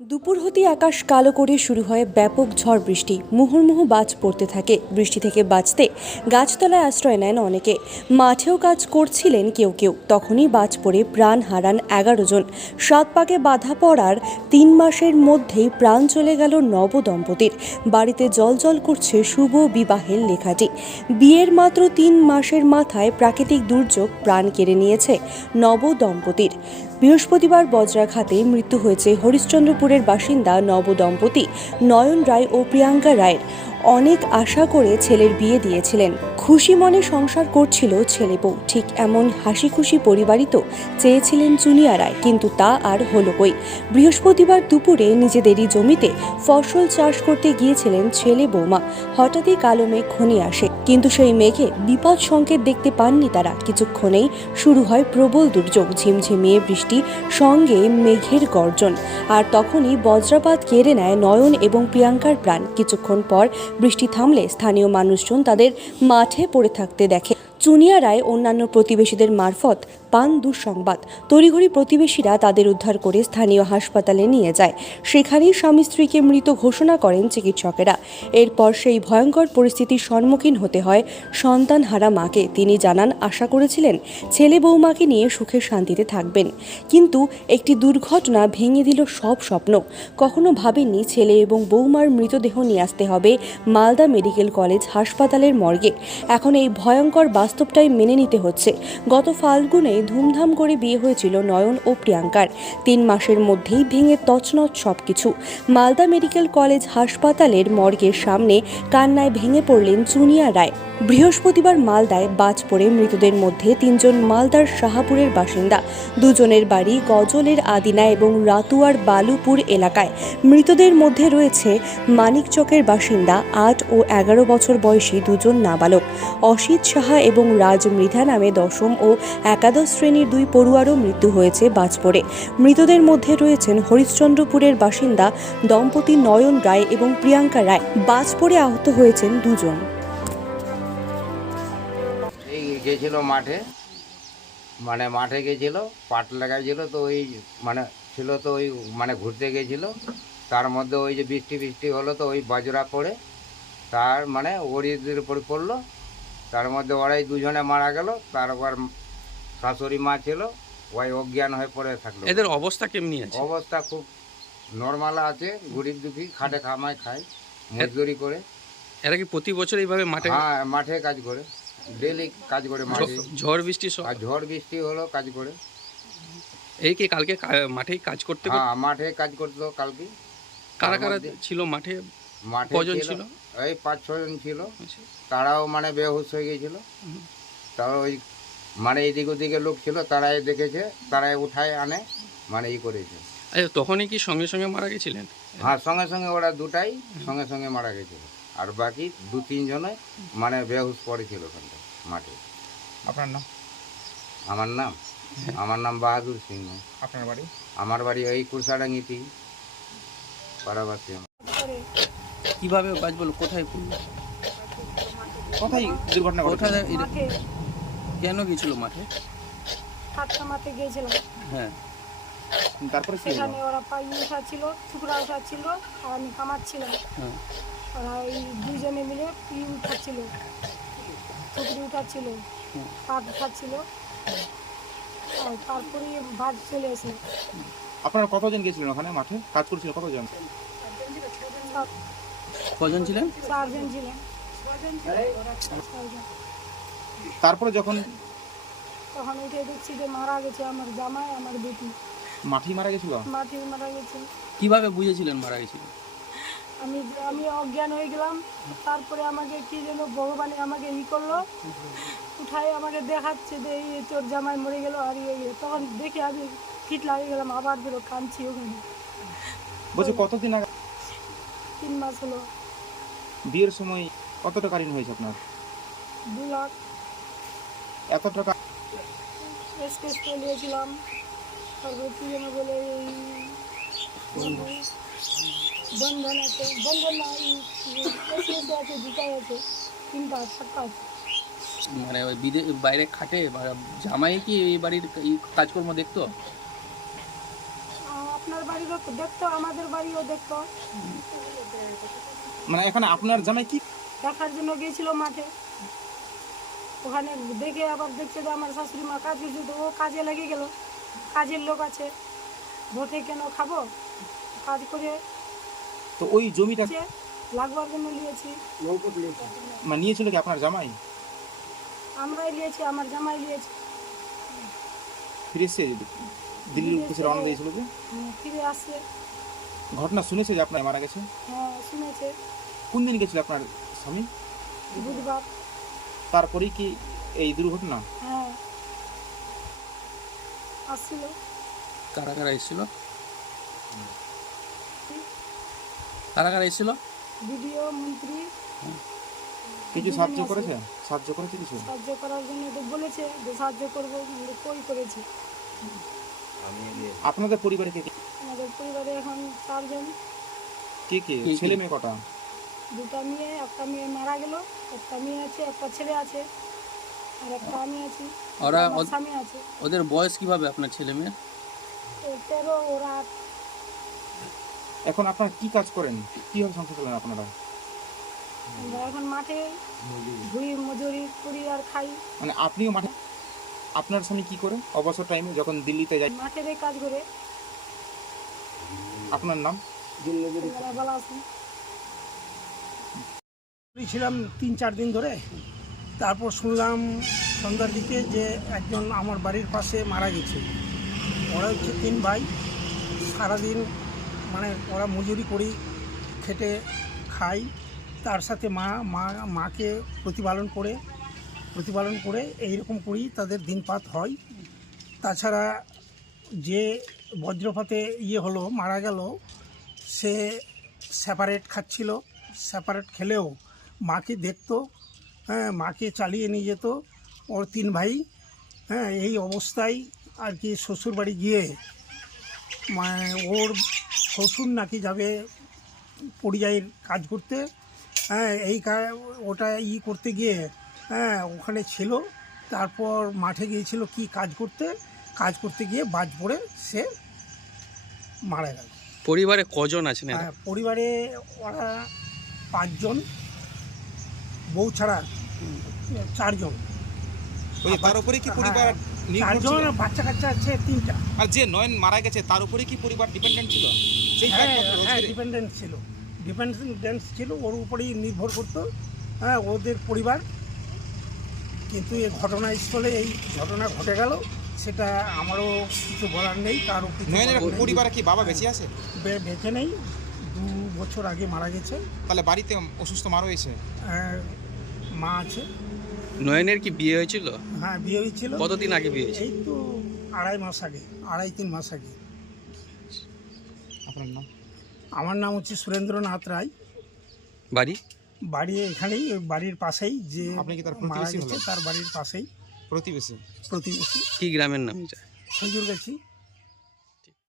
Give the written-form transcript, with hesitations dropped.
দুপুর হতেই আকাশ কালো করে শুরু হয় ব্যাপক ঝড় বৃষ্টি। মুহুর্মুহু বাজ পড়তে থাকে। বৃষ্টি থেকে বাঁচতে গাছতলায় আশ্রয় নেন অনেকে। মাঠেও কাজ করছিলেন কেউ কেউ। তখনই বাজ পড়ে প্রাণ হারান 11 জন। 7 পাকে বাধা পড়ার 3 মাসের মধ্যেই প্রাণ চলে গেল নবদম্পতির। বাড়িতে জলজল করছে শুভ বিবাহের লেখাটি। বিয়ের মাত্র 3 মাসের মাথায় প্রাকৃতিক দুর্যোগ প্রাণ কেড়ে নিয়েছে নবদম্পতির। বৃহস্পতিবার বজ্রাঘাতে মৃত্যু হয়েছে হরিশ্চন্দ্রপুরের বাসিন্দা নবদম্পতি নয়ন রায় ও প্রিয়াঙ্কা রায়ের। অনেক আশা করে ছেলের বিয়ে দিয়েছিলেন। খুশি মনে সংসার করছিল ছেলে বউ। ঠিক এমন হাসি খুশি পরিবারই তো চেয়েছিলেন চুনিয়া রায়, কিন্তু তা আর হলো কই। বৃহস্পতিবার দুপুরে নিজেদেরই জমিতে ফসল চাষ করতে গিয়েছিলেন ছেলে বৌমা। হঠাৎই কালো মেঘ ঘনিয়ে আসে, কিন্তু সেই মেঘে বিপদ সংকেত দেখতে পাননি তারা। কিছুক্ষণেই শুরু হয় প্রবল দুর্যোগ। ঝিমঝিমিয়ে বৃষ্টি, সঙ্গে মেঘের গর্জন, আর তখনই বজ্রপাত কেড়ে নেয় নয়ন এবং প্রিয়াঙ্কার প্রাণ। কিছুক্ষণ পর বৃষ্টি থামলে স্থানীয় মানুষজন তাদের মাঠে পড়ে থাকতে দেখে। চুনিয়া রায় অন্যান্য প্রতিবেশীদের মারফত পান দুঃসংবাদ। তড়িঘড়ি প্রতিবেশীরা তাদের উদ্ধার করে স্থানীয় হাসপাতালে নিয়ে যায়। সেখানেই স্বামী স্ত্রীকে মৃত ঘোষণা করেন চিকিৎসকেরা। এরপর সেই ভয়ঙ্কর পরিস্থিতির সম্মুখীন হতে হয় সন্তানহারা মাকে। তিনি জানান, আশা করেছিলেন ছেলে বৌমাকে নিয়ে সুখে শান্তিতে থাকবেন, কিন্তু একটি দুর্ঘটনা ভেঙে দিল সব স্বপ্ন। কখনো ভাবেননি ছেলে এবং বৌমার মৃতদেহ নিয়ে আসতে হবে মালদা মেডিকেল কলেজ হাসপাতালের মর্গে। এখন এই ভয়ঙ্কর বাস্তবটাই মেনে নিতে হচ্ছে। গত ফাল্গুনে ধুমধাম করে বিয়ে হয়েছিল নয়ন ও প্রিয়াঙ্কার। 3 মাসের মধ্যেই ভেঙে তছনছ সবকিছু। মালদা মেডিকেল কলেজ হাসপাতালের মর্গের সামনে কান্নায় ভেঙে পড়লেন চুনিয়া রায়। বৃহস্পতিবার মালদায় বাজ পড়ে মৃতদের মধ্যে 3 জন মালদার শাহাপুরের বাসিন্দা। 2 জনের বাড়ি গজলের আদিনা এবং রাতুয়ার বালুপুর এলাকায়। মৃতদের মধ্যে রয়েছে মানিকচকের বাসিন্দা 8 ও 11 বছর বয়সী 2 জন নাবালক। অসিত সাহা এবং রাজ মৃধা নামে 10ম ও একাদশ শ্রেণীর 2 পড়ুয়ারও মৃত্যু হয়েছে বাজ পড়ে। মৃতদের মধ্যে রয়েছেন হরিশ্চন্দ্রপুরের বাসিন্দা দম্পতি নয়ন রায় এবং প্রিয়াঙ্কা রায়। বাজ পড়ে আহত হয়েছেন 2 জন। গেছিল মাঠে গেছিল, পাট লাগাইছিল, তো ওই ছিল, তো ওই ঘুরতে গেছিল। তার মধ্যে ওই যে বৃষ্টি হলো, তো ওই বাজরা পড়ে তার ওরিদের উপর পড়লো। তার মধ্যে ওরাই 2 জনে মারা গেল। তারপর শাশুড়ি মা ছিল, ওই অজ্ঞান হয়ে পড়ে থাকলো। এদের অবস্থা কেমনি আছে? অবস্থা খুব নর্মাল আছে। গরিব দুঃখী, খাটে খামায় খায়, মজদুরি করে। এরা কি প্রতি বছর এইভাবে মাঠে? হ্যাঁ, মাঠে কাজ করে, ডেলি কাজ করে মাঠে। ঝড় বৃষ্টি আর ঝড় বৃষ্টি হলো কাজ করে। এই কি কালকে মাঠেই কাজ করতে? হ্যাঁ, মাঠে কাজ করতো কালকে। কারা কারা ছিল মাঠে? কজন ছিল? এই 5-6 জন ছিল। তারাও বেহুশ হয়ে গেছিল। তারা ওই এদিক ওদিকে লোক ছিল, তারাই দেখেছে, তারাই উঠায় আনে, করেছে। আচ্ছা, তখনই কি সঙ্গে সঙ্গে মারা গেছিলেন? হ্যাঁ, সঙ্গে সঙ্গে ওরা দুটাই সঙ্গে সঙ্গে মারা গেছিল। আর বাকি 2-3 জনে বেহুশ পড়েছিল ওখানটা মাঠে। আপনার নাম? আমার নাম বাহাদুর সিং। আপনার বাড়ি? আমার বাড়ি ওই কুরসাডাঙ্গিতে, পাড়াবাসী। কিভাবে বাজ বলো, কোথায় পড়লো? কোথায় দুর্ঘটনা ঘটেছে? মাঠে। কেন গেছিল মাঠে? হাতটা মাঠে গিয়েছিলাম। হ্যাঁ, তারপরে কি হলো? সেখানে ওরা পাইয়ে উঠাচ্ছিল, টুকরা উঠাচ্ছিল, আর আমি কামাচ্ছিলাম। হ্যাঁ। ওরা এই 2 জনে মিলে উঠাচ্ছিল, টুকরি উঠাচ্ছিল, পাট উঠাচ্ছিল, আর তারপরে ভাত চলে এসে। আপনারা কতজন গেছিলেন ওখানে মাঠে কাজ করছিল? কতজন? কজন ছিলেন? 4 জন ছিলেন। তারপরে যখন তখন উঠে দেখছি যে মারা গেছে আমার জামাই, আমার বেটি। মাঠেই মারা গেছিল? মাঠে মারা গেছে। কিভাবে বুঝেছিলেন মারা গেছিল? আমি অজ্ঞান হয়ে গেলাম। তারপরে আমাকে কি যেন ভগবান আমাকে করলো, উঠায় আমাকে দেখাচ্ছে যে এই তোর জামাই মরে গেল। আর তখন দেখে আমি ফিট লাগিয়ে গেলাম, আবার বেরো কাঁদছি ওখানে। বলছি কতদিন আগে? 3 মাস হলো। বিয়ের সময় কত টাকা ঋণ হয়েছে আপনার? 2 লাখ এত টাকা কেস নিয়েছিলাম। তারপরে কি যেন বলে এই বন্ধন আছে, বন্ধন না, আছে, দুটাই আছে, 3টা 4টা আছে। ওই বাইরে খাটে জামাই কি এই বাড়ির এই কাজকর্ম দেখতো? আপনার বাড়িরও ও দেখতো, আমাদের বাড়িও দেখতো। মানে এখানে আপনার জামাই কি দেখার জন্য গিয়েছিল মাঠে, ওখানে দেখে আবার দেখছে যে আমার শাশুড়ি মা কাজ করছে, তো ও কাজে লেগে গেল। কাজের লোক আছে, ভোটে কেন খাবো, কাজ করে তো ওই জমিটা লাগবার জন্য নিয়েছি। মানে নিয়েছিল কি আপনার জামাই? আমরাই নিয়েছি, আমার জামাই নিয়েছি। ফিরে এসছে দিল্লির উদ্দেশ্যে রওনা দিয়েছিল যে ফিরে আসছে। ঘটনা শুনেছে যে আপনার মারা গেছে? হ্যাঁ শুনেছে। কোন দিন গেছিল আপনার স্বামী? বুধবার। তারপরেই কি এই দুর্ঘটনা? হ্যাঁ আসছিল। কারা কারা এসেছিল? কারা কারা এসেছিল? ভিডিও মন্ত্রী কিছু সাহায্য করেছে? সাহায্য করেছে কিছু? সাহায্য করার জন্য তো বলেছে যে সাহায্য করবো, কিন্তু কই করেছি। আপনাদের পরিবারে কে আমাদের পরিবারে এখন 4 জন। কে কে? ছেলে মেয়ে কটা? 2টা মেয়ে, একটা মেয়ে মারা গেল, একটা মেয়ে আছে, একটা ছেলে আছে, আর একটা আমি আছি। ওরা আমার স্বামী আছে। ওদের বয়স কিভাবে আপনার ছেলে মেয়ে? 13, ওরা 8। এখন আপনারা কি কাজ করেন? কিভাবে সংসার চালান আপনারা? আমরা এখন মাঠে ঘুরি, মজুরি করি আর খাই। মানে আপনিও মাঠে? আপনার স্বামী কি করে অবসর টাইমে যখন দিল্লিতে যায়? মাঠের কাজ করে। আপনার নাম? এবারে বলা আছে। ছিলাম 3-4 দিন ধরে। তারপর শুনলাম সন্ধ্যার দিকে যে একজন আমার বাড়ির পাশে মারা গেছে। ওরা হচ্ছে 3 ভাই। সারাদিন মানে ওরা মজুরি করি, খেটে খাই, তার সাথে মাকে প্রতিপালন করে এইরকম করেই তাদের দিনপাত হয়। তাছাড়া যে বজ্রপাতে হলো মারা গেল, সে সেপারেট খাচ্ছিল। সেপারেট খেলেও মাকে দেখতো, হ্যাঁ, মাকে চালিয়ে নিয়ে যেত। ওর 3 ভাই, হ্যাঁ, এই অবস্থায় আর কি শ্বশুর বাড়ি গিয়ে মানে ওর শ্বশুর নাকি যাবে পরিযায়ীর কাজ করতে, হ্যাঁ, ওটা করতে গিয়ে, হ্যাঁ, ওখানে ছিল। তারপর মাঠে গিয়েছিল কি কাজ করতে গিয়ে বাজ পড়ে সে মারা গেল। পরিবারে কজন আছেন এরা? হ্যাঁ, পরিবারে ওরা 5 জন, বউ ছাড়া 4 জন। ওই তার উপরে কি পরিবার নির্ভর 4 জন, ছিল? আর বাচ্চা কাচ্চা আছে 3টা। আর যে নয়ন মারা গেছে তার উপরে কি পরিবার ডিপেন্ডেন্ট ছিল? সেই হ্যাঁ একমাত্র হ্যাঁ রোজগারে? ডিপেন্ডেন্স ছিল, ওর উপরেই নির্ভর করতো, হ্যাঁ, ওদের পরিবার। কিন্তু এই ঘটনাস্থলে এই ঘটনা ঘটে গেল, সেটা আমারও কিছু বলার নেই, কারো কিছু নয়নের বলার নেই। পরিবারে কি বাবা বেঁচে আছে? বেঁচে নেই, 2 বছর আগে মারা গেছে। তাহলে বাড়িতে অসুস্থ মা রয়েছে? মা আছে। নয়নের কি বিয়ে হয়েছিল? হ্যাঁ, বিয়ে হয়েছিল। কতদিন আগে বিয়ে হয়েছে? এই তো 2.5 মাস আগে, 2.5-3 মাস আগে। আপনার নাম? আমার নাম হচ্ছে সুরেন্দ্রনাথ রায়। বাড়ি এখানেই, ওই বাড়ির পাশেই, যে আপনি কি তার মারা প্রতিবেশী গেছে হলেন? তার বাড়ির পাশেই প্রতিবেশী? প্রতিবেশী। কি গ্রামের নাম? খেজুরগাছি।